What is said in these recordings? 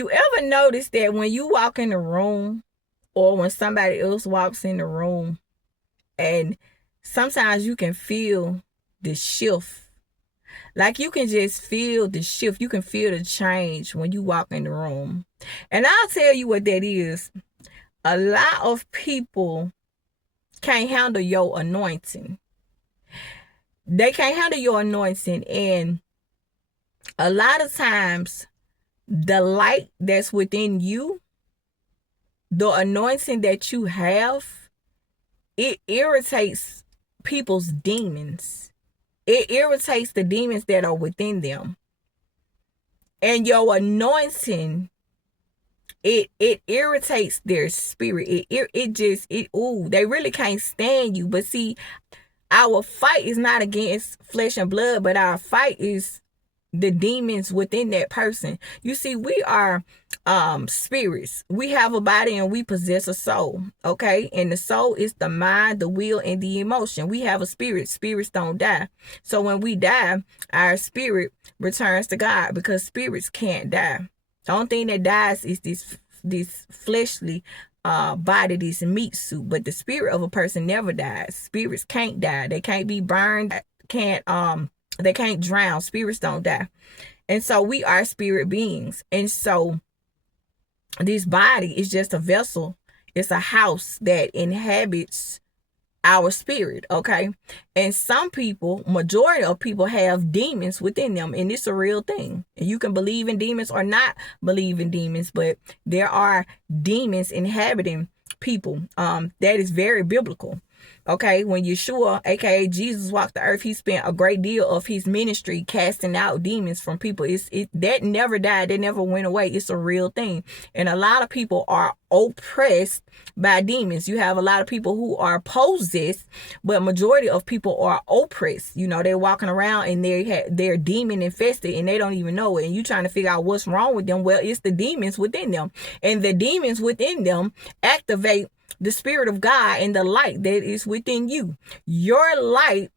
You ever notice that when you walk in the room or when somebody else walks in the room, and sometimes you can feel the shift? Like you can just feel the shift. You can feel the change when you walk in the room. And I'll tell you what that is. A lot of people can't handle your anointing. They can't handle your anointing. And a lot of times, the light that's within you, the anointing that you have, it irritates people's demons. It irritates the demons that are within them. And your anointing, it irritates their spirit. They really can't stand you. But see, our fight is not against flesh and blood, but our fight is the demons within that person. You see, we are spirits. We have a body and we possess a soul. Okay, and the soul is the mind, the will, and the emotion. We have a spirit. Spirits don't die. So when we die, our spirit returns to God, because spirits can't die. The only thing that dies is this fleshly body, this meat suit. But the spirit of a person never dies. Spirits can't die. They can't be burned. They can't drown. Spirits don't die. And so we are spirit beings. And so this body is just a vessel. It's a house that inhabits our spirit, okay? And some people, majority of people, have demons within them, and it's a real thing. And you can believe in demons or not believe in demons, but there are demons inhabiting people. That is very biblical. Okay, when Yeshua, aka Jesus, walked the earth, he spent a great deal of his ministry casting out demons from people. That never died, that never went away. It's a real thing. And a lot of people are oppressed by demons. You have a lot of people who are possessed, but majority of people are oppressed. You know, they're walking around and they're demon infested and they don't even know it. And you trying to figure out what's wrong with them. Well, it's the demons within them. And the demons within them activate the spirit of God and the light that is within you. Your light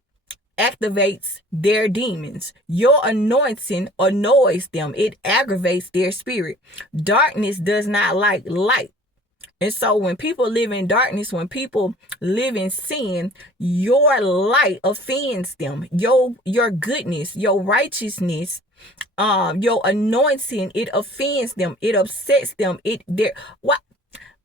activates their demons. Your anointing annoys them. It aggravates their spirit. Darkness does not like light. And so when people live in darkness, when people live in sin, your light offends them. Your goodness, your righteousness, your anointing, it offends them. It upsets them.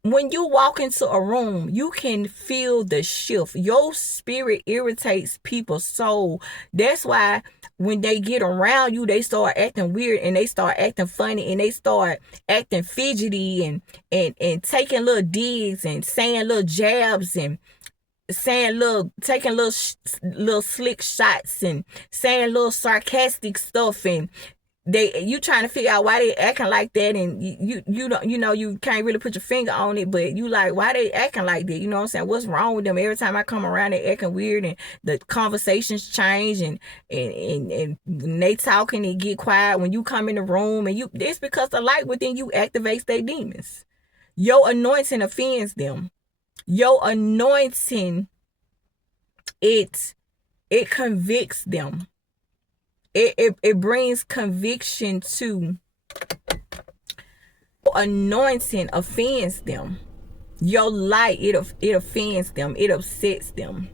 When you walk into a room, you can feel the shift. Your spirit irritates people's soul. That's why when they get around you, they start acting weird and they start acting funny and they start acting fidgety and taking little digs and saying little jabs and taking little slick shots and saying little sarcastic stuff, and you trying to figure out why they acting like that, and you don't, you can't really put your finger on it, but you like, why they acting like that? You know what I'm saying? What's wrong with them? Every time I come around, they acting weird, and the conversations change, and when they talking, it get quiet when you come in the room, and it's because the light within you activates their demons. Your anointing offends them. Your anointing, it convicts them. It brings conviction to. Anointing offends them. Your light, it offends them. It upsets them.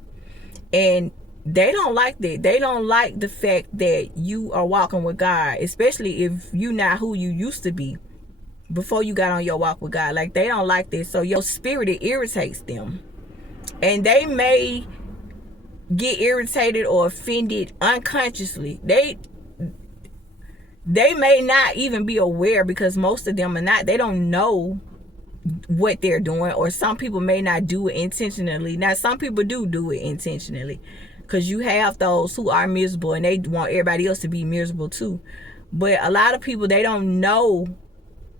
And they don't like that. They don't like the fact that you are walking with God, especially if you're not who you used to be before you got on your walk with God. Like, they don't like this. So your spirit, it irritates them. And they may get irritated or offended unconsciously. They may not even be aware, because most of them are not. They don't know what they're doing, or some people may not do it intentionally. Now, some people do it intentionally, because you have those who are miserable and they want everybody else to be miserable too. But a lot of people, they don't know,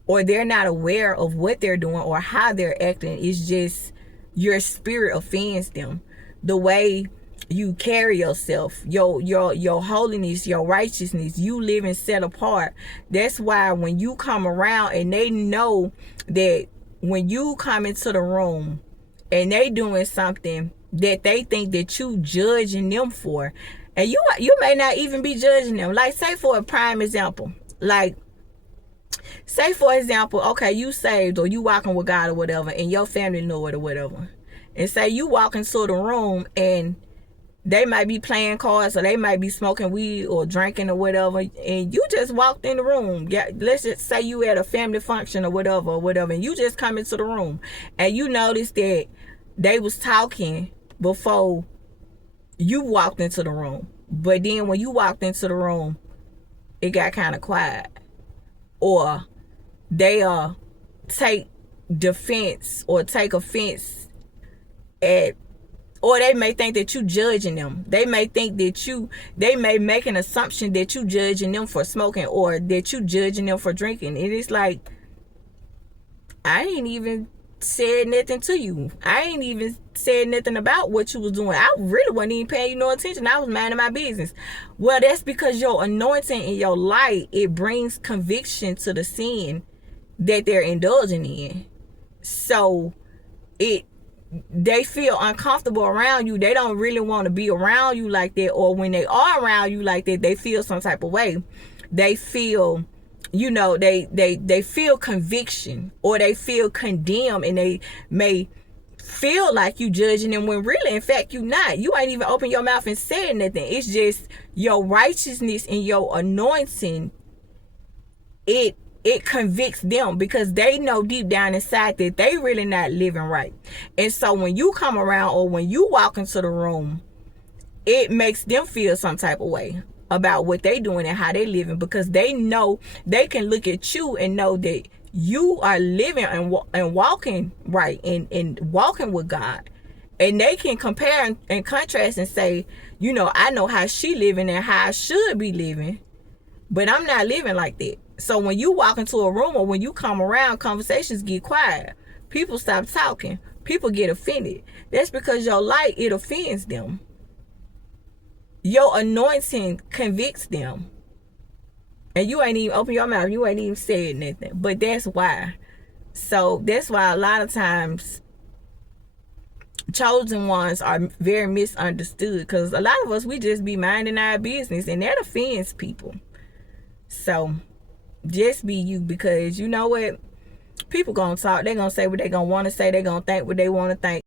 or they're not aware of what they're doing or how they're acting. It's just your spirit offends them. The way you carry yourself, your holiness, your righteousness, you living set apart. That's why when you come around and they know that when you come into the room and they doing something that they think that you judging them for, and you may not even be judging them. Like, say for a prime example, like Say for example, okay, you saved or you walking with God or whatever, and your family know it or whatever. And say you walk into the room and they might be playing cards or they might be smoking weed or drinking or whatever, and you just walked in the room. Yeah, let's just say you at a family function or whatever, and you just come into the room and you notice that they was talking before you walked into the room. But then when you walked into the room, it got kind of quiet. Or they take defense or take offense at, or they may think that you judging them. They may think that they may make an assumption that you judging them for smoking or that you judging them for drinking. It is like, I ain't even said nothing to you. I ain't even said nothing about what you was doing. I really wasn't even paying you no attention. I was minding my business. Well, that's because your anointing and your light, it brings conviction to the sin that they're indulging in. So they feel uncomfortable around you. They don't really want to be around you like that. Or when they are around you like that, they feel some type of way. They feel, they feel conviction, or they feel condemned, and they may feel like you judging them when really, in fact, you not. You ain't even open your mouth and said nothing. It's just your righteousness and your anointing. It convicts them because they know deep down inside that they really not living right. And so when you come around or when you walk into the room, it makes them feel some type of way about what they doing and how they living, because they know they can look at you and know that you are living and walking right and walking with God. And they can compare and contrast and say, I know how she living and how I should be living, but I'm not living like that. So when you walk into a room or when you come around, conversations get quiet. People stop talking. People get offended. That's because your light, it offends them. Your anointing convicts them. And you ain't even open your mouth. You ain't even said nothing. But that's why. So that's why a lot of times chosen ones are very misunderstood, because a lot of us, we just be minding our business, and that offends people. So just be you, because you know what? People gonna talk. They gonna say what they gonna want to say. They gonna think what they want to think.